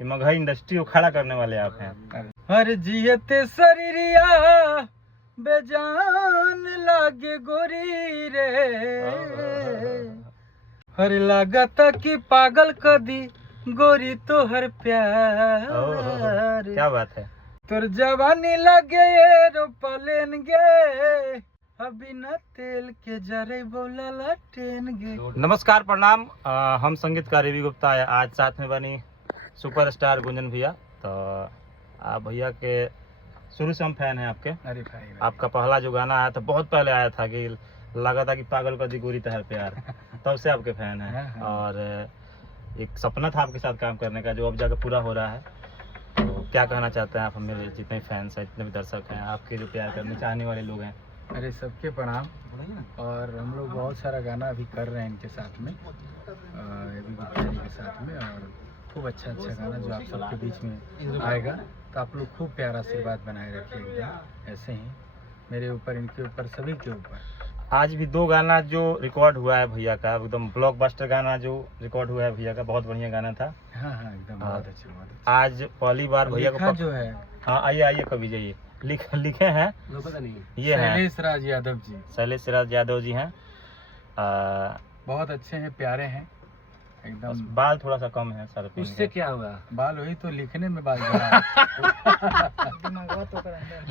कि मगही इंडस्ट्री को खड़ा करने वाले आप हैं। हर जियते शरीरिया बेजान लागे गोरी रे, हर लागत की पागल कदी गोरी तो हर प्यार। क्या बात है। तोर जवानी लगे ये रोपलेन गे, अभी न तेल के जरे बोला लटेन गे। नमस्कार प्रणाम, हम संगीतकार रवि गुप्ता है। आज साथ में बनी सुपरस्टार गुंजन भैया। तो आप भैया के शुरू से हम फैन हैं आपके। अरे भाई आपका पहला जो गाना आया था बहुत पहले आया था कि लगा था कि पागल कर दी गोरी तहर प्यार, तब से आपके फैन हैं। और एक सपना था आपके साथ काम करने का जो अब जाकर पूरा हो रहा है। तो क्या कहना चाहते हैं आप, हम मेरे जितने फैंस हैं, जितने भी दर्शक हैं, आपके जो प्यार करने चाहने वाले लोग हैं? अरे सबके प्रणाम। और हम लोग बहुत सारा गाना अभी कर रहे हैं इनके साथ में, रवि गुप्ता जी के साथ में, और खूब अच्छा गाना जो आप सबके बीच में आएगा। तो आप लोग खूब प्यारा आशीर्वाद बनाए रखिए एकदम ऐसे ही मेरे ऊपर, इनके ऊपर, सभी के ऊपर। आज भी दो गाना जो रिकॉर्ड हुआ है भैया का, एकदम ब्लॉकबस्टर गाना जो रिकॉर्ड हुआ है भैया का, बहुत बढ़िया गाना था। हाँ हाँ एकदम बहुत अच्छा। आज पहली बार भैया को जो है, हाँ आइए कभी जाइए, लिखे हैं पता नहीं, ये है शैलेश राज यादव जी। शैलेश राज यादव जी हैं। बहुत अच्छे हैं, प्यारे हैं एकदम। बाल थोड़ा सा कम है सर पे। उससे क्या हुआ? बाल वही तो लिखने में बाल बड़ा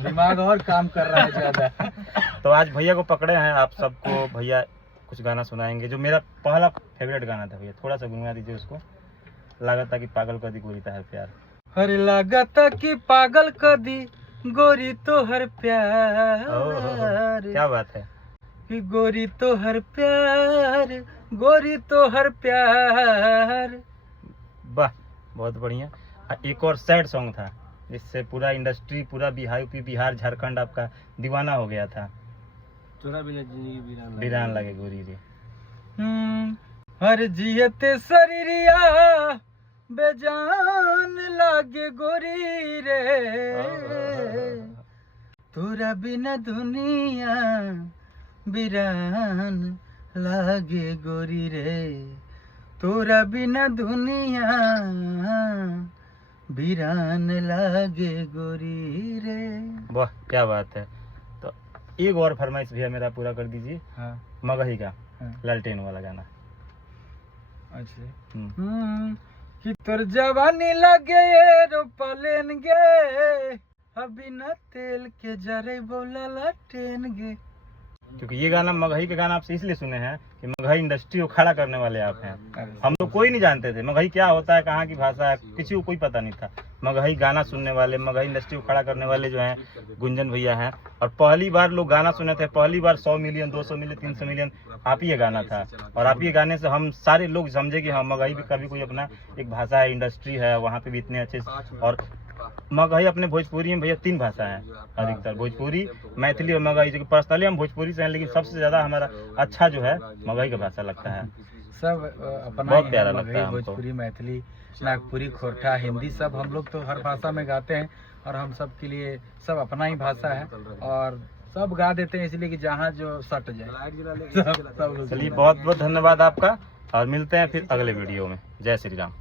दिमाग और काम कर रहा है ज्यादा। तो आज भैया को पकड़े हैं, आप सबको भैया कुछ गाना सुनाएंगे जो मेरा पहला फेवरेट गाना था। भैया थोड़ा सा गुनगुना दीजिए उसको। लागत कि पागल कर दी गोरी तहर प्यार। हर लागत कि पागल कर दी गोरी तो हर प्यार। क्या बात है कि गोरी तो हर प्यार, गोरी तो हर प्यार। वाह बहुत बढ़िया। एक और सैड सॉन्ग था जिससे पूरा इंडस्ट्री, पूरा बिहार झारखंड आपका दीवाना हो गया था। तोरा बिना जिंदगी वीरान लगे गोरी रे। हर जियते शरीरिया बेजान लागे गोरी रे, तोरा बिना दुनिया वीरान लागे गोरी रे, तोरा बिना दुनिया वीरान लागे गोरी रे। वाह क्या बात है। तो एक और फरमाइश भैया मेरा पूरा कर दीजिए। हाँ मगही का हाँ। लालटेन वाला गाना। अच्छा कि तोर जवानी लगे ये रोपलेन गे, अभी न तेल के जरे बोला लटेन गे। क्योंकि ये गाना मगही के गाना आपसे इसलिए सुने हैं कि मगही इंडस्ट्री को खड़ा करने वाले आप हैं। हम लोग कोई नहीं जानते थे मगही क्या होता है, कहाँ की भाषा है, किसी को कोई पता नहीं था। मगही गाना सुनने वाले, मगही इंडस्ट्री को खड़ा करने वाले जो हैं गुंजन भैया हैं। और पहली बार लोग गाना सुने थे, पहली बार 100 मिलियन 200 मिलियन 300 मिलियन आप ही ये गाना था। और आप ये गाने से हम सारे लोग समझे कि हाँ मगही भी कभी कोई अपना एक भाषा है, इंडस्ट्री है, वहाँ पे भी इतने अच्छे। और मगही अपने भोजपुरी में भैया 3 भाषा है अधिकतर, भोजपुरी, मैथिली और मगही। जो कि पर्सनली हम भोजपुरी से हैं, लेकिन सबसे ज्यादा हमारा अच्छा जो है मगही का भाषा लगता है। सब अपना बहुत प्यारा लगता है हमको। भोजपुरी, मैथिली, नागपुरी, खोरठा, हिंदी, सब हम लोग तो हर भाषा में गाते हैं। और हम सब के लिए सब अपना ही भाषा है और सब गा देते हैं, इसलिए कि जहाँ जो सट जाए सब। चलिए बहुत बहुत धन्यवाद आपका, और मिलते हैं फिर अगले वीडियो में। जय श्री राम।